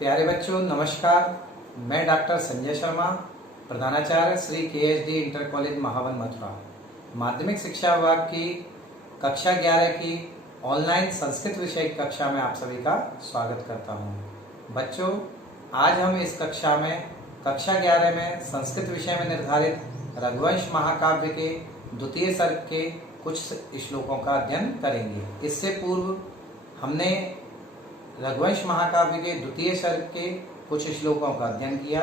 प्यारे बच्चों नमस्कार। मैं डॉक्टर संजय शर्मा, प्रधानाचार्य Shri KSD inter college Mahavan Mathura, माध्यमिक शिक्षा विभाग की कक्षा 11 की ऑनलाइन संस्कृत विषय की कक्षा में आप सभी का स्वागत करता हूं। बच्चों, आज हम इस कक्षा 11 में संस्कृत विषय में निर्धारित रघुवंश महाकाव्य के द्वितीय सर्ग के कुछ श्लोकों का अध्ययन करेंगे। इससे पूर्व हमने रघुवंश महाकाव्य के द्वितीय सर्ग के कुछ श्लोकों का अध्ययन किया।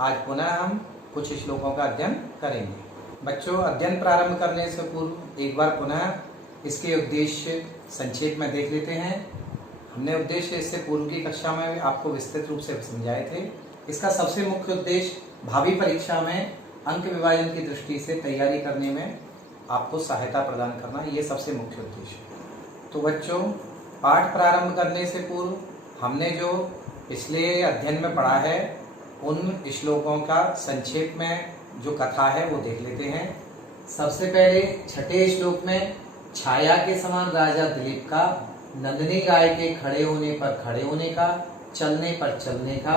आज पुनः हम कुछ श्लोकों का अध्ययन करेंगे। बच्चों, अध्ययन प्रारंभ करने से पूर्व एक बार पुनः इसके उद्देश्य संक्षेप में देख लेते हैं। हमने उद्देश्य इससे पूर्व की कक्षा में आपको विस्तृत रूप से समझाए थे। इसका सबसे मुख्य उद्देश्य भावी परीक्षा में अंक विभाजन की दृष्टि से तैयारी करने में आपको सहायता प्रदान करना, ये सबसे मुख्य उद्देश्य। तो बच्चों, पाठ प्रारंभ करने से पूर्व हमने जो पिछले अध्ययन में पढ़ा है उन श्लोकों का संक्षेप में जो कथा है वो देख लेते हैं। सबसे पहले छठे श्लोक में छाया के समान राजा दिलीप का, नंदिनी गाय के खड़े होने पर खड़े होने का, चलने पर चलने का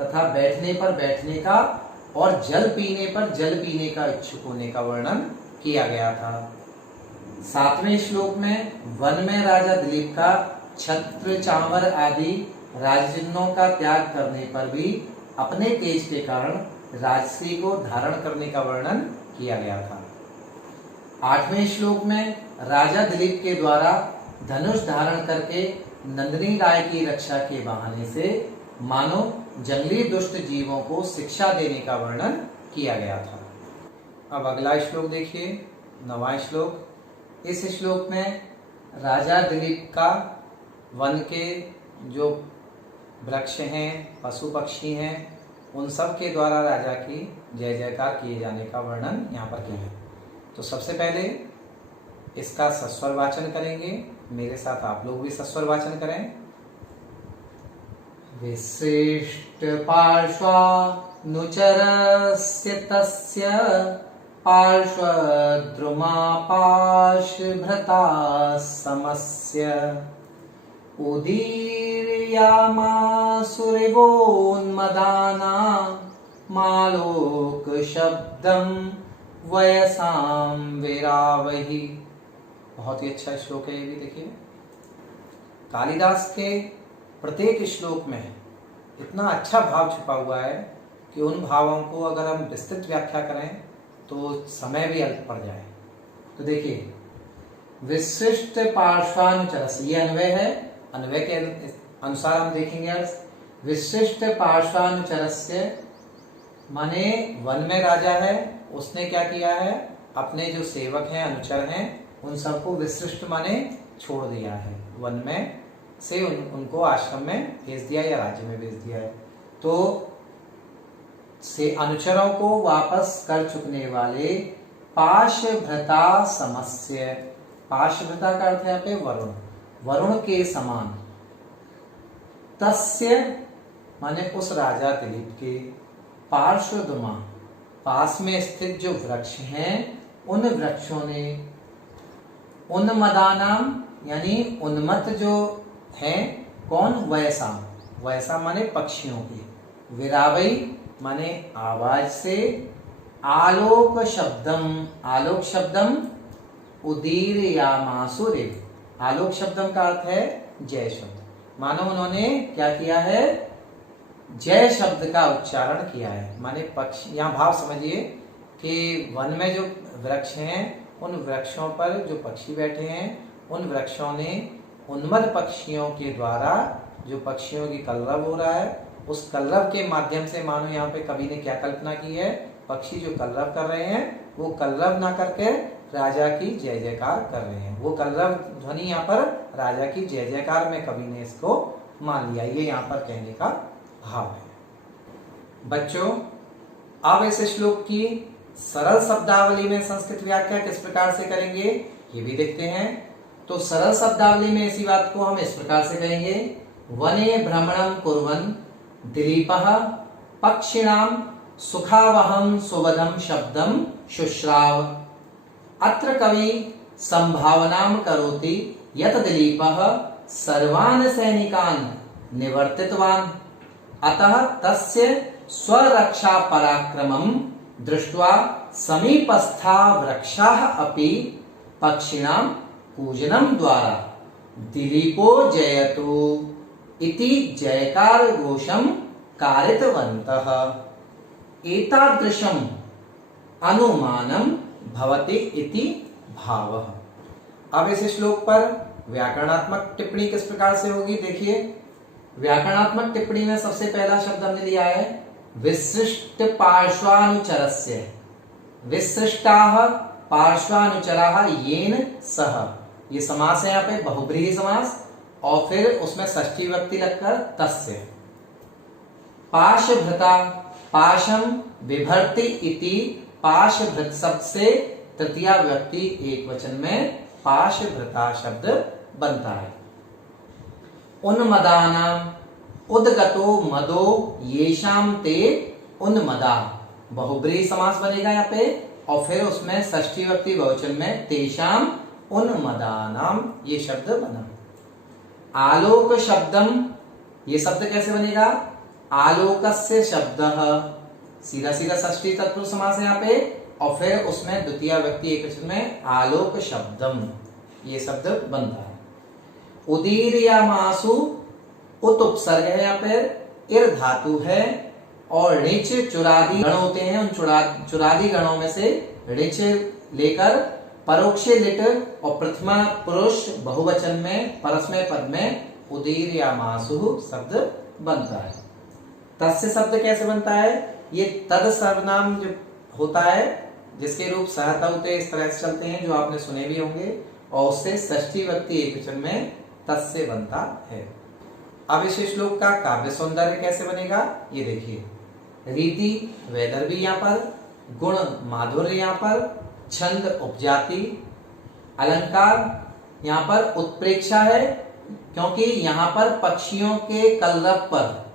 तथा बैठने पर बैठने का और जल पीने पर जल पीने का इच्छुक होने का वर्णन किया गया था। सातवें श्लोक में वन में राजा दिलीप का छत्र चांवर आदि राजचिन्हों का त्याग करने पर भी अपने तेज के कारण राजश्री को धारण करने का वर्णन किया गया था। आठवें श्लोक में राजा दिलीप के द्वारा धनुष धारण करके नंदिनी गाय की रक्षा के बहाने से मानो जंगली दुष्ट जीवों को शिक्षा देने का वर्णन किया गया था। अब अगला श्लोक देखिए, 9वां श्लोक। इस श्लोक में राजा दिलीप का वन के जो वृक्ष हैं, पशु पक्षी हैं, उन सब के द्वारा राजा की जय जयकार किए जाने का वर्णन यहाँ पर किया है। तो सबसे पहले इसका सस्वर वाचन करेंगे। मेरे साथ आप लोग भी सस्वर वाचन करें। विशिष्ट पार्श्वानुचरस्य तस्य पार्श्वद्रुमापाशभृता समस्य उदीर्यामासुरिवोन्मदाना मालोक शब्दम वयसाम विरावहि। बहुत ही अच्छा श्लोक है ये भी। देखिए, कालिदास के प्रत्येक श्लोक में इतना अच्छा भाव छुपा हुआ है कि उन भावों को अगर हम विस्तृत व्याख्या करें तो समय भी अल्प पड़ जाए। तो देखिए, विशिष्ट पार्श्वानुचरस, ये अन्वय है। अन्वय के अनुसार हम देखेंगे अर्थ। विशिष्ट पार्श्वानुचरस्य माने वन में राजा है, उसने क्या किया है, अपने जो सेवक हैं, अनुचर हैं, उन सबको विशिष्ट माने छोड़ दिया है। वन में से उनको आश्रम में भेज दिया या राज्य में भेज दिया है। तो से अनुचरों को वापस कर चुकने वाले पाशभृता समस्य, पाशभृता का अर्थ है यहाँ पे वरुण, वरुण के समान। तस्य माने उस राजा दिलीप के, पार्श्वद्रुमा पास में स्थित जो वृक्ष हैं उन वृक्षों ने, उन्मदानाम यानी उन्मत्त जो हैं, कौन, वैसा, वैसा माने पक्षियों के, विरावई माने आवाज से, आलोक शब्दम, आलोक शब्दम उदीरयामासुरे, आलोक शब्दम का अर्थ है जय शब्द। मानो उन्होंने क्या किया है, जय शब्द का उच्चारण किया है। माने पक्षी, यहाँ भाव समझिए कि वन में जो वृक्ष हैं उन वृक्षों पर जो पक्षी बैठे हैं उन वृक्षों ने उन्मत्त पक्षियों के द्वारा जो पक्षियों की कलरव हो रहा है उस कलरव के माध्यम से, मानो यहाँ पे कवि ने क्या कल्पना की है, पक्षी जो कलरव कर रहे हैं वो कलरव ना करके राजा की जय जयकार कर रहे हैं। वो कलरव ध्वनि यहाँ पर राजा की जय जयकार में कवि ने इसको मान लिया। ये यहाँ पर कहने का भाव है। बच्चों, अब इस श्लोक की सरल शब्दावली में संस्कृत व्याख्या किस प्रकार से करेंगे ये भी देखते हैं। तो सरल शब्दावली में इसी बात को हम इस प्रकार से कहेंगे, वने भ्रमणं कुर्वन् दिलीपः पक्षिणाम सुखावहम सुवदम शब्दम शुश्राव। अत्र कवि संभावनाम करोति यत दिलीपः सर्वान् सैनिकान् निवर्तितवान् अतः तस्य स्वरक्षा पराक्रमं दृष्ट्वा समीपस्था वृक्षाः अपि पक्षिणां कूजनं द्वारा दिलीपो जयतु इति जयकार घोषं कारितवन्तः। एतादृशम् अनुमानं भवति इति भावः। अब इस श्लोक पर व्याकरणात्मक टिप्पणी किस प्रकार से होगी, देखिए। व्याकरणात्मक टिप्पणी में सबसे पहला शब्द हमने लिया है विशिष्ट पार्श्वानुचरस्य। विशिष्टाः पार्श्वानुचराः येन सह, ये समास है यहाँ पे बहुब्रीहि समास, और फिर उसमें षष्ठी विभक्ति लगकर तस्य। पाशभृता, पाशम विभर्ति इति पाशभृत शब्द से तृतीया विभक्ति एक वचन में पाशभृता शब्द बनता है। उन्मदानाम, उद्गतो मदो येषाम ते उन्मदा, बहुब्रीहि समास बनेगा यहाँ पे, और फिर उसमें षष्ठी विभक्ति बहुवचन में तेषाम उन्मदानाम, ये शब्द बना। आलोक शब्दम, ये शब्द कैसे बनेगा, आलोकस्य शब्दः, सीधा सीधा षष्ठी तत्पुरुष समास है यहाँ पे, और फिर उसमें द्वितीय व्यक्ति एकवचन में आलोक शब्दम, ये शब्द बनता है। उदीर्यमासु, उत उपसर्ग है यहाँ पे, इर धातु है, और ऋच चुरादी गण होते हैं, उन चुरादी गणों में से ऋच लेकर परोक्षे लिट और प्रथमा पुरुष बहुवचन में परस्मय पद में उदीर्यमासु शब्द बनता है। तस्य शब्द कैसे बनता है, ये तद सर्वनाम जो होता है जिसके रूप सहता होते इस तरह से चलते हैं, जो आपने सुने भी होंगे, और उससे षष्ठी विभक्ति एकवचन में तस्य बनता है। अब इस श्लोक का काव्य सौंदर्य कैसे बनेगा, ये देखिए। रीति वैदर्भी यहाँ पर, गुण माधुर्य यहाँ पर, छंद उपजाति, अलंकार यहाँ पर उत्प्रेक्षा है, क्योंकि यहाँ पर पक्षियों के कलरव पर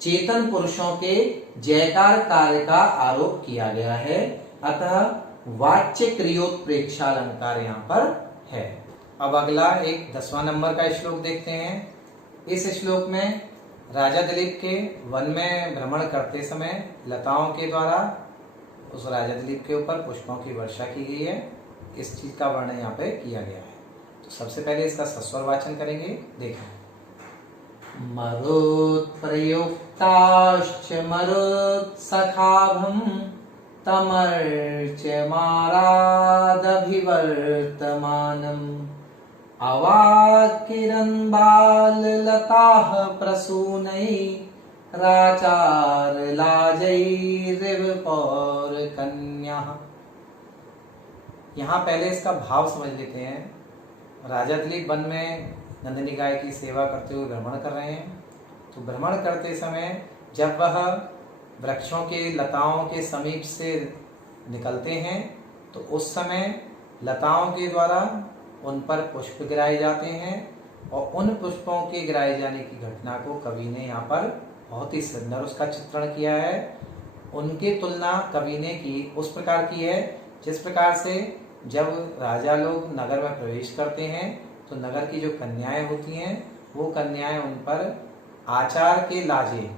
चेतन पुरुषों के जयकार कार्य का आरोप किया गया है, अतः वाच्य क्रियोत्प्रेक्षा अलंकार यहाँ पर है। अब अगला एक 10वां नंबर का श्लोक देखते हैं। इस श्लोक में राजा दिलीप के वन में भ्रमण करते समय लताओं के द्वारा उस राजा दिलीप के ऊपर पुष्पों की वर्षा की गई है, इस चीज का वर्णन यहाँ पे किया गया है। तो सबसे पहले इसका सस्वर वाचन करेंगे, देखें। मरुत्प्रयुक्ताश्च मरुत्सखाभं तमर्च्यमारादभिवर्तमानम् अवाकिरन् बाललताः प्रसूनै राचारलाजैरिव पौरकन्याः। यहाँ पहले इसका भाव समझ लेते हैं। राजा दिलीप वन में नंदिनी गाय की सेवा करते हुए भ्रमण कर रहे हैं। तो भ्रमण करते समय जब वह वृक्षों के लताओं के समीप से निकलते हैं तो उस समय लताओं के द्वारा उन पर पुष्प गिराए जाते हैं, और उन पुष्पों के गिराए जाने की घटना को कवि ने यहाँ पर बहुत ही सुंदर उसका चित्रण किया है। उनकी तुलना कवि ने की उस प्रकार की है जिस प्रकार से जब राजा लोग नगर में प्रवेश करते हैं तो नगर की जो कन्याएं होती हैं वो कन्याएं उन पर आचार के लाजे,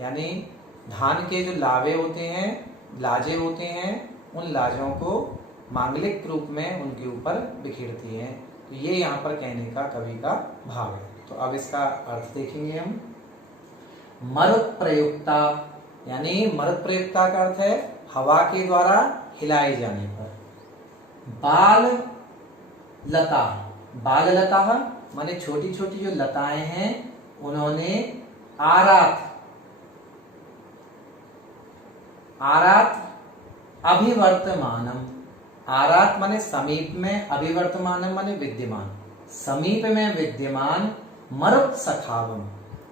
यानी धान के जो लावे होते हैं, लाजे होते हैं, उन लाजों को मांगलिक रूप में उनके ऊपर बिखेरती हैं। तो ये यहाँ पर कहने का कवि का भाव है। तो अब इसका अर्थ देखेंगे हम। मरुत प्रयुक्ता, यानी मरुत प्रयुक्ता का अर्थ है हवा के द्वारा हिलाए जाने पर। बाल लता, बाल लता माने छोटी छोटी जो लताएं हैं उन्होंने आरात, आरात अभिवर्तमानम, आरात माने समीप में, अभिवर्तमानम माने विद्यमान, समीप में विद्यमान मरुत सखावम।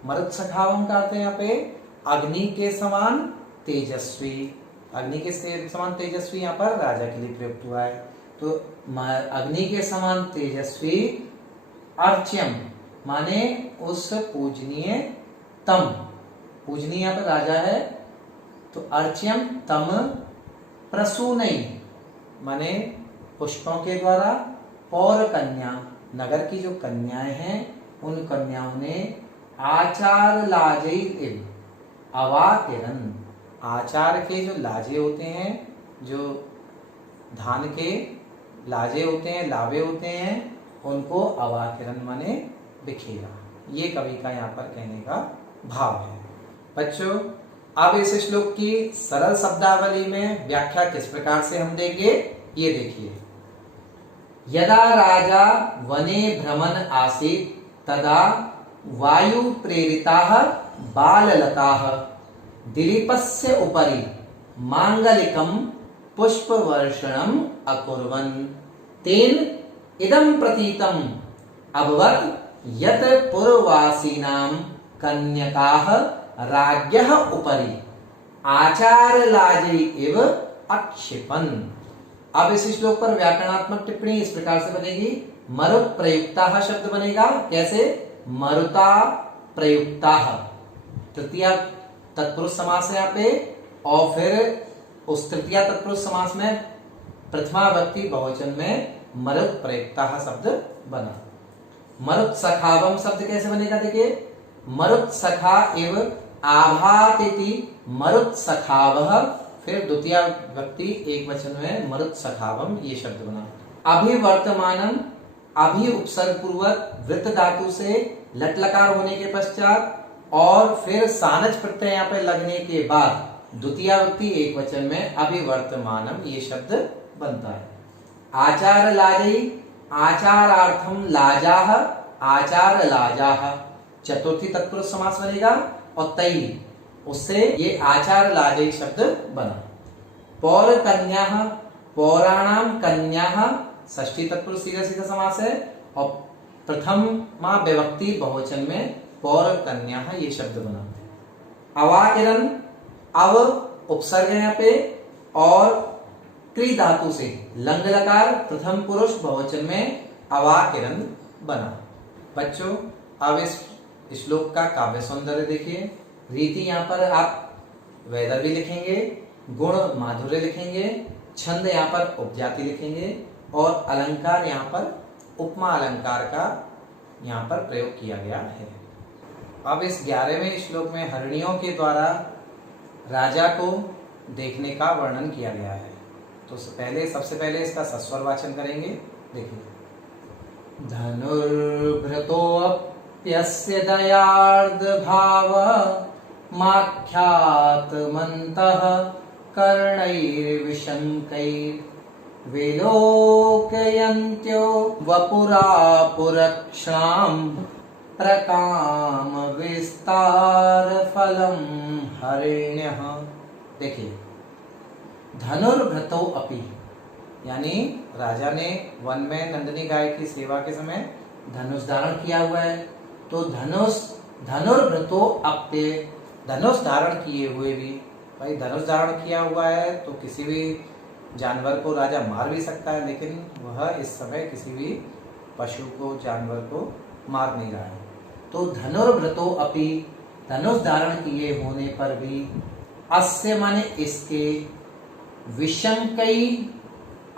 मरुत सखावम का अर्थ है यहाँ पे अग्नि के समान तेजस्वी, अग्नि के समान तेजस्वी यहाँ पर राजा के लिए प्रयुक्त हुआ है। तो अग्नि के समान तेजस्वी अर्च्यम माने उस पूजनीय तम, पूजनीय यहाँ पर राजा है तो अर्च्यम तम प्रसूनई माने पुष्पों के द्वारा, पौर कन्या नगर की जो कन्याएं हैं उन कन्याओं ने आचार लाजई, अवाकिरन। आचार के जो लाजे होते हैं, जो धान के लाजे होते हैं, लावे होते हैं, उनको अवाकिरन माने बिखेरा। ये कवि का यहाँ पर कहने का भाव है। बच्चों, अब इस श्लोक की सरल शब्दावली में व्याख्या किस प्रकार से हम देंगे, ये देखिए। यदा राजा वने भ्रमण आसीत् तदा वायु प्रेरिताः बाललताः दिलीपस्य उपरि मांगलिकं पुष्पवर्षणम् अकुर्वन् तेन इदं प्रतीतम् अभवत् यत् पूर्ववासीनां कन्यकाः राज्ञः उपरि आचारलाजै इव अक्षिपन्। अब इस श्लोक पर व्याकरणात्मक टिप्पणी इस प्रकार से बनेगी। मरुत प्रयुक्ता शब्द बनेगा। कैसे? मरुता प्रयुक्ता, तृतीया तत्पुरुष समास है यहाँ पे, और फिर उस तृतीया तत्पुरुष समास में प्रथमा विभक्ति बहुवचन में मरुत प्रयुक्ता शब्द बना। मरुत सखावम शब्द कैसे बनेगा? देखिए, मरुत सखा एव आभात इति मरुत सखावः, फिर द्वितीय विभक्ति एक वचन में मरुत सखावम, ये शब्द बना। अभिवर्तमानम, अभि उपसर्ग पूर्वक वृत्त धातु से लट लकार होने के पश्चात और फिर सानज प्रत्यय यहाँ पे लगने के बाद द्वितीय विभक्ति एक वचन में अभिवर्तमानम, ये शब्द बनता है। आचार लाजई, आचारार्थम लाजाह, आचार लाजाह, चतुर्थी तत्पुरुष समास बनेगा, और तई उससे ये आचार लाजई शब्द बना। पौर कन्या, पौराणाम कन्या, षष्ठी तत्पुरुष सीधा सीधा समास है, और प्रथमा विभक्ति बहुवचन में पौर कन्या, ये शब्द बना। अवाकिरन, अव उपसर्ग है यहाँ पे, और क्री धातु से लंग लकार प्रथम पुरुष बहुवचन में अवाकिरन बना। बच्चों, अब इस श्लोक का काव्य सौंदर्य देखिए। रीति यहाँ पर आप वैदर्भी लिखेंगे, गुण माधुर्य लिखेंगे, छंद यहाँ पर उपजाति लिखेंगे, और अलंकार यहाँ पर उपमा अलंकार का यहाँ पर प्रयोग किया गया है। अब इस 11वें श्लोक में हरणियों के द्वारा राजा को देखने का वर्णन किया गया है। तो सबसे पहले इसका सस्वर वाचन करेंगे। देखिए, धनुर्भृतोऽप्यस्य दयार्द भाव माख्यातमन्तः कर्णैर्विशङ्कैर्विलोकयन्त्यो वपुरापुरक्षां प्रकाम विस्तार फलम हरिण्यः। देखिए, धनुर्भृतौ अपि, यानी राजा ने वन में नंदिनी गाय की सेवा के समय धनुष धारण किया हुआ है। तो धनुर्भृतो अप्य, धनुष धारण किए हुए भी, भाई धनुष धारण किया हुआ है तो किसी भी जानवर को राजा मार भी सकता है, लेकिन वह इस समय किसी भी पशु को, जानवर को मार नहीं रहा है। तो धनुर्भृतो अपि, धनुष धारण किए होने पर भी, अस्य माने इसके, विशंकई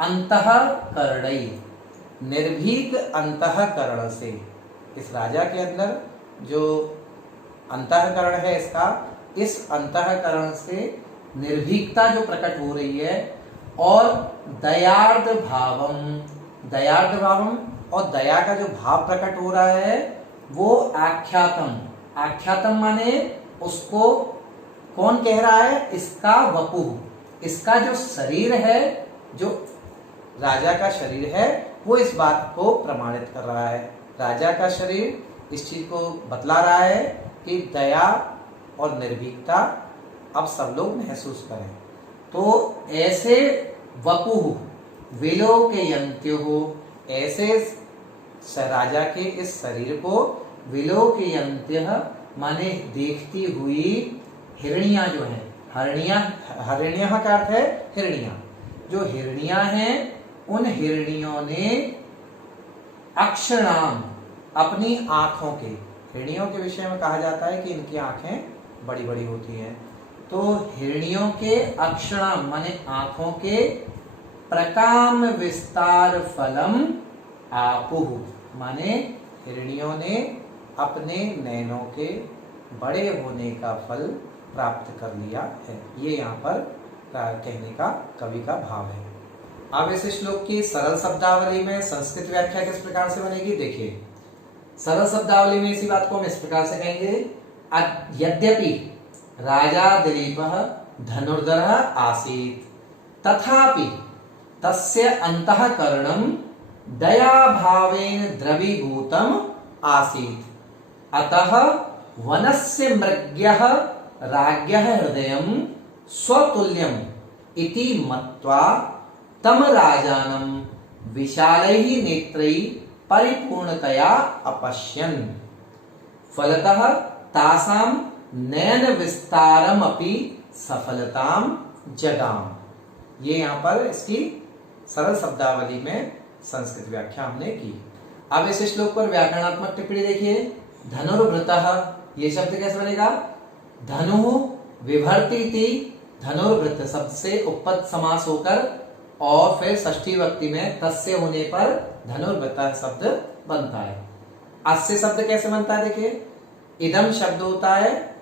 अंतःकरणई, निर्भीक अंतःकरण से, इस राजा के अंदर जो अंतःकरण है इसका, इस अंतःकरण से निर्भीकता जो प्रकट हो रही है, और दयार्द भावम, दयार्द भावम, और दया का जो भाव प्रकट हो रहा है वो आख्यातम, आख्यातम माने उसको कौन कह रहा है? इसका वपुः, इसका जो शरीर है, जो राजा का शरीर है, वो इस बात को प्रमाणित कर रहा है। राजा का शरीर इस चीज को बतला रहा है कि दया और निर्भीकता अब सब लोग महसूस करें। तो ऐसे वपुः विलोकयन्त्युः, ऐसे राजा के इस शरीर को विलोकयन्त्यः माने देखती हुई हिरणियां जो है, हरिण्यः का अर्थ है हिरणियां, जो हिरणियां हैं उन हिरणियों ने अक्षराम, अपनी आंखों के, हिरणियों के विषय में कहा जाता है कि इनकी आंखें बड़ी बड़ी होती हैं। तो हिरणियों के अक्षराम माने आंखों के, प्रकाम विस्तार फलम आपुः माने हिरणियों ने अपने नैनों के बड़े होने का फल प्राप्त कर लिया है। ये यहाँ पर कहने का कवि का भाव है। अब इस श्लोक की सरल शब्दावली में संस्कृत व्याख्या किस प्रकार से बनेगी देखिए। सरल शब्दावली में इसी बात को हम इस प्रकार से कहेंगे, यद्यपि राजा दिलीपः धनुर्धरः आसीत् तथापि तस्य अंतःकरणं दयाभावेन द्रवीभूतम् आसीत्। अतः वनस्य मृग्यः राज्ञः हृदयं स्वतुल्यम् इति मत्वा तम राजानं विशालैः नेत्रैः परिपूर्णतया अपश्यन्। फलतः तासां नयन विस्तारमपि सफलतां जगाम। ये यहाँ पर इसकी सरल शब्दावली में संस्कृत व्याख्या हमने की। अब इस श्लोक पर व्याकरणात्मक टिप्पणी देखिए। धनुर्भृतः, ये शब्द कैसे बनेगा? धनु विभर्ति थी, धनुर्भृत शब्द से उपपद समास होकर और फिर षष्ठी विभक्ति में तस्य होने पर धनुर्भृतः शब्द बनता है। अस्य शब्द कैसे बनता है देखिए। इदम शब्द होता है,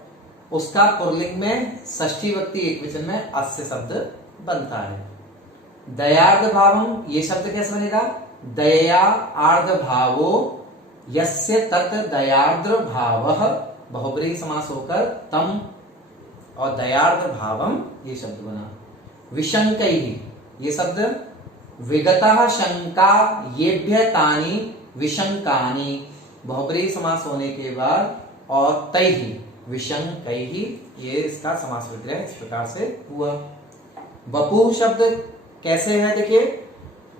उसका पुल्लिंग में षष्ठी विभक्ति एकवचन में अस्य शब्द बनता है। दयार्ध भावम, ये शब्द कैसे बनेगा? दया आर्ध भावो यस्य तत् दयार्द्र भावः, बहुब्रीहि समास होकर तम और दयार्द्र भावम ये शब्द बना। विशंकैहि, ये शब्द विगतः शंका येभ्य तानि विशंकानि, बहुब्रीहि समास होने के बाद और तैहि विशंकैहि, ये इसका समास विग्रह इस प्रकार से हुआ। वपु शब्द कैसे है देखिए।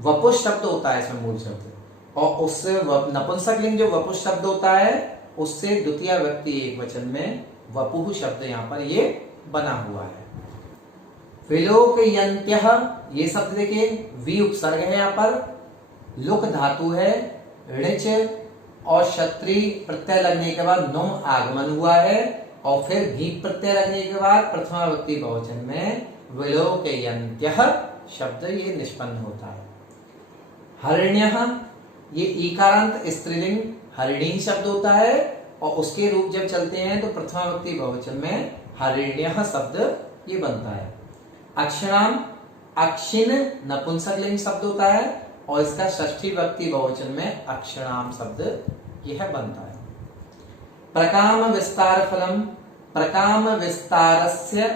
वपुष शब्द होता है इसमें मूल शब्द, और उससे नपुंसकलिंग जो वपुष शब्द होता है उससे द्वितीय व्यक्ति एकवचन में वपुः शब्द यहाँ पर ये बना हुआ है। विलोकयन्त्यः, ये शब्द देखिए वी उपसर्ग है यहाँ पर, लुक धातु है, ऋच और क्षत्रि प्रत्यय लगने के बाद नुम आगमन हुआ है, और फिर भी प्रत्यय लगने के बाद प्रथमा विभक्ति बहुवचन में विलोकयन्त्यः शब्द ये निष्पन्न होता है। हरिण्यः, ये ईकारांत स्त्रीलिंग हरिणी शब्द होता है, और उसके रूप जब चलते हैं तो प्रथमा विभक्ति बहुवचन में हरिण्यः शब्द ये बनता है। अक्षराम, अक्षिन नपुंसकलिंग शब्द होता है, और इसका षष्ठी विभक्ति बहुवचन में अक्षराम शब्द यह बनता है। प्रकाम विस्तार फलम, प्रकाम विस्तारस्य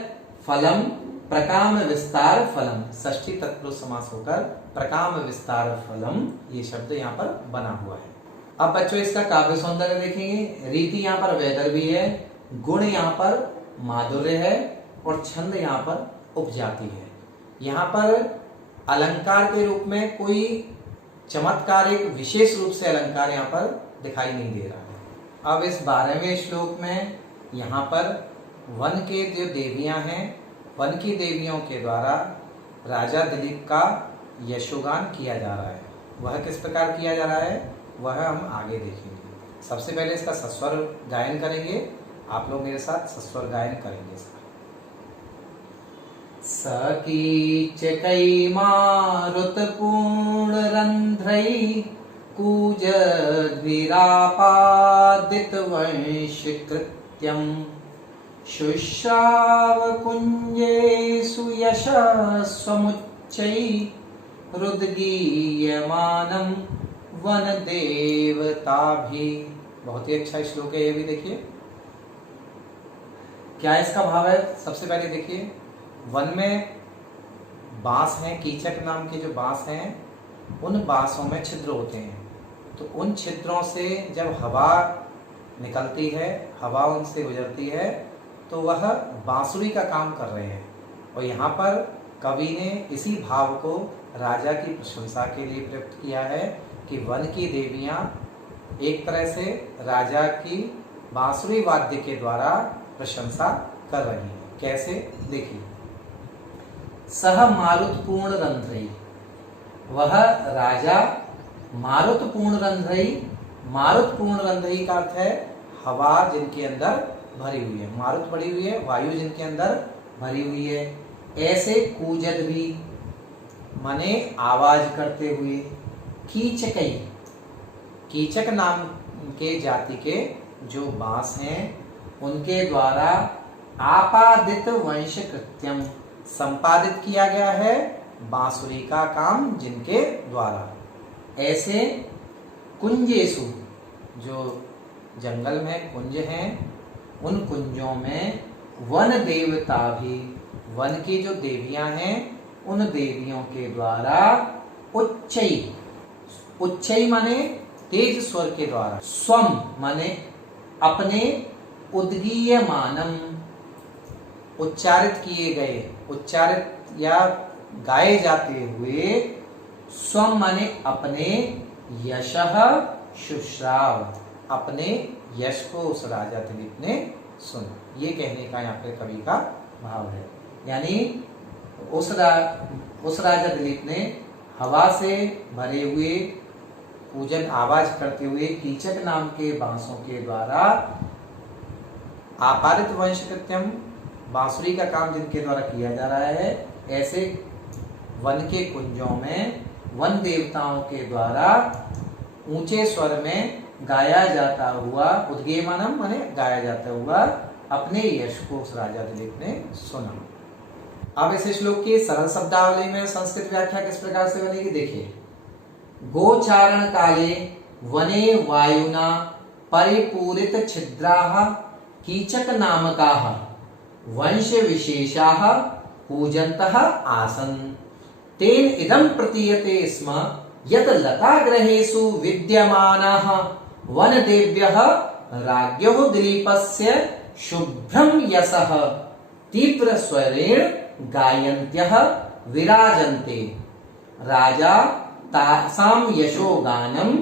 फलम, प्रकाम विस्तार फलम, षष्ठी तत्पुरुष समास होकर प्रकाम विस्तार फलम ये शब्द यहाँ पर बना हुआ है। अब बच्चों इसका काव्य सौंदर्य देखेंगे। रीति यहाँ पर वैदर्भी है, गुण यहाँ पर माधुर्य है, और छंद यहाँ पर उपजाति है। यहाँ पर अलंकार के रूप में कोई चमत्कारिक विशेष रूप से अलंकार यहाँ पर दिखाई नहीं दे रहा है। अब इस 12वें श्लोक में यहाँ पर वन के जो देवियां हैं, वन की देवियों के द्वारा राजा दिलीप का यशोगान किया जा रहा है। वह किस प्रकार किया जा रहा है वह हम आगे देखेंगे। सबसे पहले इसका सस्वर गायन करेंगे। आप लोग मेरे साथ सस्वर गायन करेंगे इसका। सकीचकै मारुतपूर्णरन्ध्रै कूजद्भिरापादितवंशकृत्यं शुश्रावकुञ्जेषु यशस्वमुच्चैः रुद्गीयमानं वनदेवताभिः। बहुत ही अच्छा श्लोक है, ये भी देखिए क्या इसका भाव है। सबसे पहले देखिए, वन में बांस हैं, कीचक नाम के जो बांस हैं, उन बांसों में छिद्र होते हैं। तो उन छिद्रों से जब हवा निकलती है, हवा उनसे गुजरती है, तो वह बांसुरी का काम कर रहे हैं। और यहाँ पर कवि ने इसी भाव को राजा की प्रशंसा के लिए प्रयुक्त किया है कि वन की देवियाँ एक तरह से राजा की बांसुरी वाद्य के द्वारा प्रशंसा कर रही हैं। कैसे देखिए। सह मारुतपूर्ण रंध्रई, वह राजा मारुतपूर्ण रंध्रई, मारुतपूर्ण रंध्रई का अर्थ है हवा जिनके अंदर भरी हुई है, मारुत भरी हुई है, वायु जिनके अंदर भरी हुई है। ऐसे कूजद भी माने आवाज करते हुए, कीचकई, कीचक नाम के जाति के जो बांस हैं उनके द्वारा आपादित वंश कृत्यम, संपादित किया गया है बांसुरी का काम जिनके द्वारा। ऐसे कुंजेसु, जो जंगल में कुंज हैं, उन कुंजों में वन देवता भी, वन की जो देवियां हैं उन देवियों के द्वारा उच्चई, उच्चई माने तेज स्वर के द्वारा, स्वम माने अपने, उद्गीयमानम उच्चारित किए गए, उच्चारित या गाए जाते हुए, स्वम माने अपने, यशः शुश्राव अपने यश को उस राजा दिलीप ने सुना। ये कहने का यहाँ पे कवि का भाव है। यानी उस राजा दिलीप ने हवा से भरे हुए पूजन आवाज करते हुए कीचक नाम के बांसों के द्वारा आपादित वंश कृत्यम, बांसुरी का काम जिनके द्वारा किया जा रहा है, ऐसे वन के कुंजों में वन देवताओं के द्वारा ऊंचे स्वर में गाया जाता हुआ, उद्गीयमानम माने गाया जाता हुआ, अपने यश को उस राजा दिलीप ने सुना। अब इस श्लोक की सरल शब्दावली में संस्कृत व्याख्या किस प्रकार से बनेगी देखिए। गोचारण काले वने वायुना परिपूरित छिद्राः कीचक नामकाः वंश विशेषाः पूजन्तः आसन्, तेन इदं प्रतीयते स्म यत् लताग्रहेषु विद्यमानाः वनदेव्यः राज्ञः दिलीपस्य शुभ्रं यशः तीव्र स्वरेण गायन्त्यः विराजन्ते, राजा तासां यशो गानम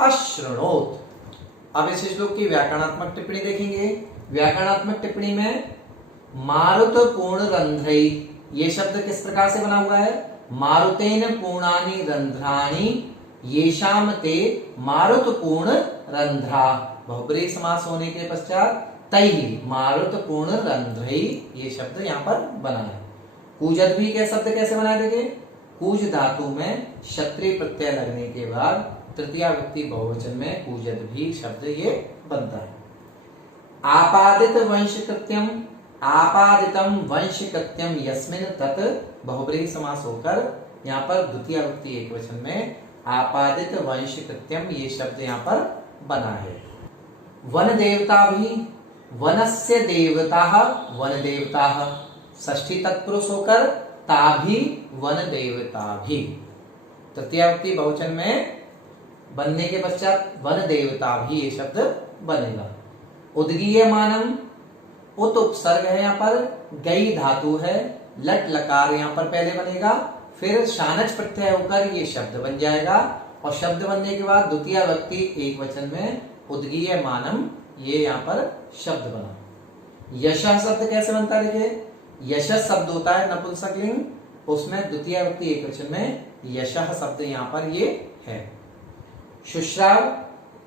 अशृणोत्। अब इस श्लोक की व्याकरणात्मक टिप्पणी देखेंगे। व्याकरणात्मक टिप्पणी में मारुत पूर्ण रंध्रै, ये शब्द किस प्रकार से बना हुआ है? मारुतेन पूर्णानि रंध्राणि येषाम ते मारुत पूर्ण रंध्रा, बहुब्रीहि समास होने के पश्चात तैहि मारुत पूर्ण रंध्रै, ये शब्द यहाँ पर बना है। कूजत भी के शब्द कैसे बनाए देखे? कूज धातु में क्षत्रिय प्रत्यय लगने के बाद तृतीया व्यक्ति बहुवचन में कूजत भी शब्द ये बनता है। आपादित वंश कृत्यम, आपादितम वंश कृत्यम यस्मिन तत्, बहुब्रीहि समास होकर यहाँ पर द्वितीय व्यक्ति एक वचन में आपादित वंश कृत्यम ये शब्द यहाँ पर बना है। वन देवता भी, वनस्य देवताः, वन देवताः षष्ठी तत्पुरुष होकर ताभी वन देवता भी, तृतीय व्यक्ति बहुवचन में बनने के पश्चात वन देवता भी ये शब्द बनेगा। उद्गीयमानम, उत उपसर्ग है यहाँ पर, गई धातु है, लट लकार यहाँ पर पहले बनेगा, फिर शानच प्रत्यय होकर ये शब्द बन जाएगा, और शब्द बनने के बाद द्वितीय व्यक्ति एक वचन में उद्गीयमानम ये यहाँ पर शब्द बना। यशः शब्द कैसे बनता है देखिए। यशः शब्द होता है नपुंसकलिंग, उसमें द्वितीय व्यक्ति एक वचन में यशः शब्द यहाँ पर ये है। शुश्राव,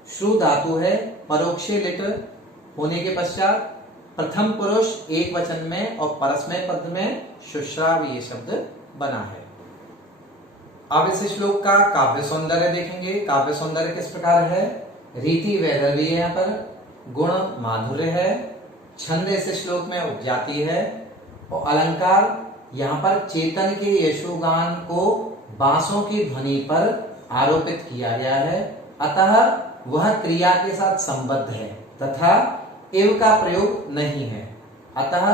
श्रु धातु है, परोक्षे लिट होने के पश्चात प्रथम पुरुष एक वचन में और परस्मय पद में शुश्राव ये शब्द बना है। अब इस श्लोक का काव्य सौंदर्य देखेंगे। काव्य सौंदर्य किस प्रकार है? रीति वैदर्भी है यहाँ पर, गुण माधुर्य है, छंद इस श्लोक में उपजाति है, और अलंकार यहाँ पर चेतन के यशोगान को बांसों की ध्वनि पर आरोपित किया गया है, अतः वह क्रिया के साथ संबद्ध है तथा एव का प्रयोग नहीं है, अतः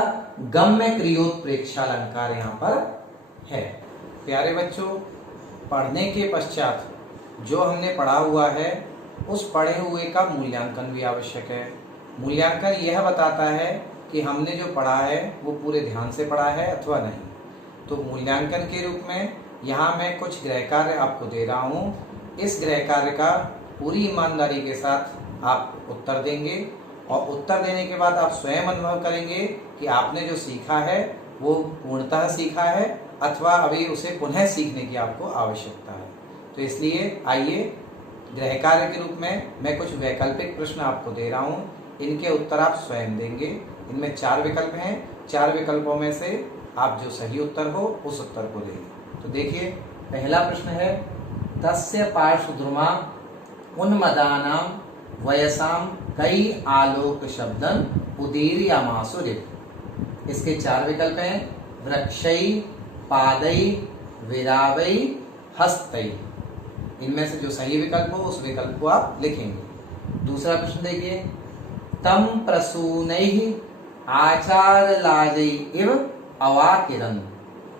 गम्य क्रियोत्प्रेक्षा अलंकार यहाँ पर है। प्यारे बच्चों, पढ़ने के पश्चात जो हमने पढ़ा हुआ है उस पढ़े हुए का मूल्यांकन भी आवश्यक है। मूल्यांकन यह बताता है कि हमने जो पढ़ा है वो पूरे ध्यान से पढ़ा है अथवा नहीं। तो मूल्यांकन के रूप में यहाँ मैं कुछ गृह कार्य आपको दे रहा हूँ। इस गृह कार्य का पूरी ईमानदारी के साथ आप उत्तर देंगे, और उत्तर देने के बाद आप स्वयं अनुभव करेंगे कि आपने जो सीखा है वो पूर्णतः सीखा है अथवा अभी उसे पुनः सीखने की आपको आवश्यकता है। तो इसलिए आइए गृह कार्य के रूप में मैं कुछ वैकल्पिक प्रश्न आपको दे रहा हूँ, इनके उत्तर आप स्वयं देंगे। इनमें 4 विकल्प हैं, 4 विकल्पों में से आप जो सही उत्तर हो उस उत्तर को देंगे। तो देखिए, पहला प्रश्न है, तस्य पार्श्वद्रुमा उन्मदानां वयसां कई आलोक शब्दन उदीर्यमासुरिव। इसके 4 विकल्प हैं, वृक्षई, पादई, विरावई, हस्तई। इनमें से जो सही विकल्प हो उस विकल्प को आप लिखेंगे। दूसरा प्रश्न देखिए, तम प्रसूनैः आचारलाजै इव अवाकिरन्।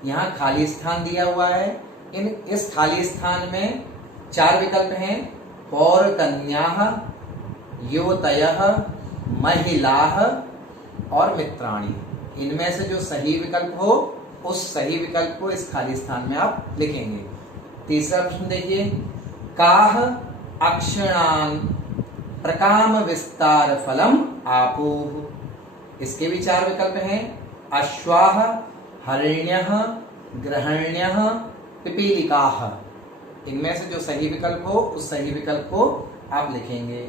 यहाँ खाली स्थान दिया हुआ है। इस खाली स्थान में 4 विकल्प हैं, पौरकन्याः, युवतयः, महिलाः और मित्राणि। इनमें से जो सही विकल्प हो उस सही विकल्प को इस खाली स्थान में आप लिखेंगे। तीसरा प्रश्न देखिए, काह अक्षणान प्रकाम विस्तार फलम आपुः। इसके भी 4 विकल्प हैं, अश्वाः, हरिण्यः, ग्रहण्यः, पिपीलिकाः। इनमें से जो सही विकल्प हो उस सही विकल्प को आप लिखेंगे।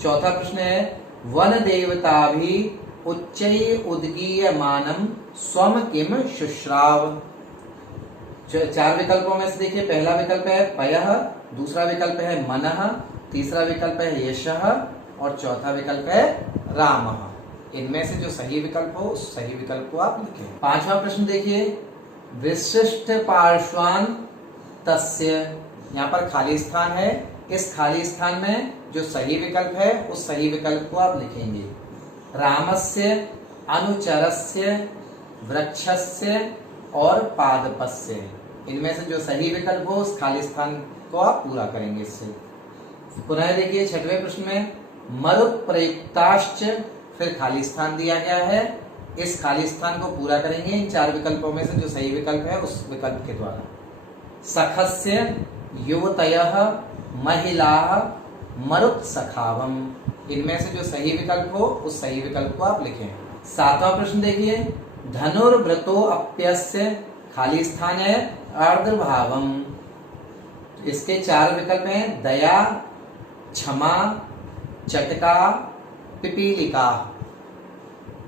चौथा प्रश्न है, वन देवता भी उच्चै उद्गीयमानम स्वम किम शुश्राव। 4 विकल्पों में से देखिए, पहला विकल्प है पयः, दूसरा विकल्प है मनः, तीसरा विकल्प है यशः और चौथा विकल्प है रामः। इनमें से जो सही विकल्प हो उस सही विकल्प को आप लिखें। 5वां प्रश्न देखिए, विशिष्ट पार्श्वान तस्य। यहाँ पर खाली स्थान है। इस खाली स्थान में जो सही विकल्प है उस सही विकल्प को आप लिखेंगे। रामस्य, अनुचरस्य, वृक्षस्य और पादपस्य। इनमें से जो सही विकल्प हो उस खाली स्थान को आप पूरा करेंगे। इससे पुनः देखिए 6वें प्रश्न में, मरुत् प्रयुक्ताश्च, फिर खाली स्थान दिया गया है। इस खाली स्थान को पूरा करेंगे इन 4 विकल्पों में से जो सही विकल्प है उस विकल्प के द्वारा। सखस्य, युवतयः, महिलाः, मरुत् सखावम। इनमें से जो सही विकल्प हो उस सही विकल्प को आप लिखें। 7वां प्रश्न देखिए, धनुर्व्रतो अप्यस्य, खाली स्थान है अर्धभावम। इसके 4 विकल्प हैं, दया, क्षमा, चटका, पिपीलिका।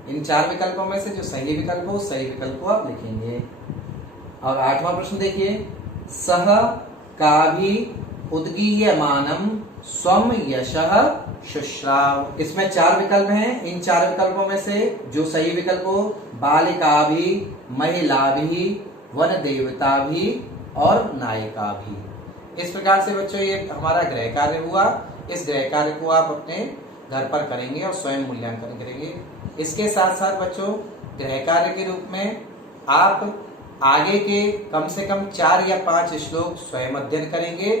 इन 4 विकल्पों में से जो सही विकल्प हो उस सही विकल्प को आप लिखेंगे। और 8वां प्रश्न देखिए, सह काभि उद्गीयमानम स्वम यशः शुश्राव। इसमें 4 विकल्प हैं। इन 4 विकल्पों में से जो सही विकल्प हो, बालिका भी, महिला भी, वन देवता भी और नायिका भी। इस प्रकार से बच्चों ये हमारा गृह कार्य हुआ। इस गृह कार्य को आप अपने घर पर करेंगे और स्वयं मूल्यांकन करेंगे। इसके साथ साथ बच्चों गृह कार्य के रूप में आप आगे के कम से कम 4 या 5 श्लोक स्वयं अध्ययन करेंगे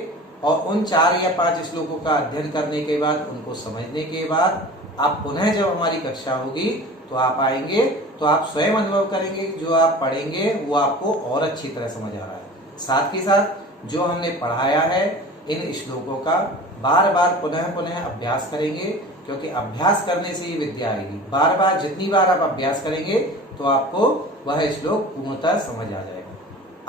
और उन 4 या 5 श्लोकों का अध्ययन करने के बाद, उनको समझने के बाद आप पुनः जब हमारी कक्षा होगी तो आप आएंगे तो आप स्वयं अनुभव करेंगे जो आप पढ़ेंगे वो आपको और अच्छी तरह समझ आ रहा है। साथ ही साथ जो हमने पढ़ाया है इन श्लोकों का बार बार पुनः पुनः अभ्यास करेंगे, क्योंकि अभ्यास करने से ही विद्या आएगी। बार बार जितनी बार आप अभ्यास करेंगे तो आपको वह श्लोक पूर्णतः समझ आ जाएगा।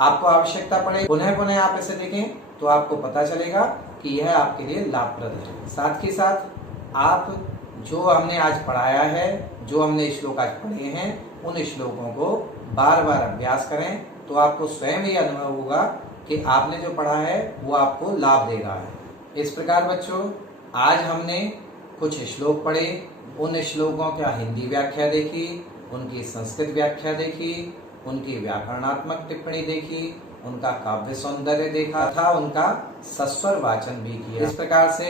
आपको आवश्यकता पड़े पुनः पुनः आप इसे देखें तो आपको पता चलेगा कि यह आपके लिए लाभप्रद है। साथ ही साथ आप जो हमने आज पढ़ाया है, जो हमने श्लोक आज पढ़े हैं, उन श्लोकों को बार बार अभ्यास करें तो आपको स्वयं ही अनुभव होगा कि आपने जो पढ़ा है वो आपको लाभ दे रहा है। इस प्रकार बच्चों आज हमने कुछ श्लोक पढ़े, उन श्लोकों का हिंदी व्याख्या देखी, उनकी संस्कृत व्याख्या देखी, उनकी व्याकरणात्मक टिप्पणी देखी, उनका काव्य सौंदर्य देखा था, उनका सस्वर वाचन भी किया। इस प्रकार से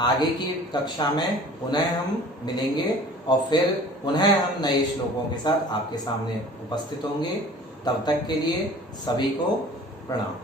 आगे की कक्षा में पुनः हम मिलेंगे और फिर पुनः हम नए श्लोकों के साथ आपके सामने उपस्थित होंगे। तब तक के लिए सभी को प्रणाम।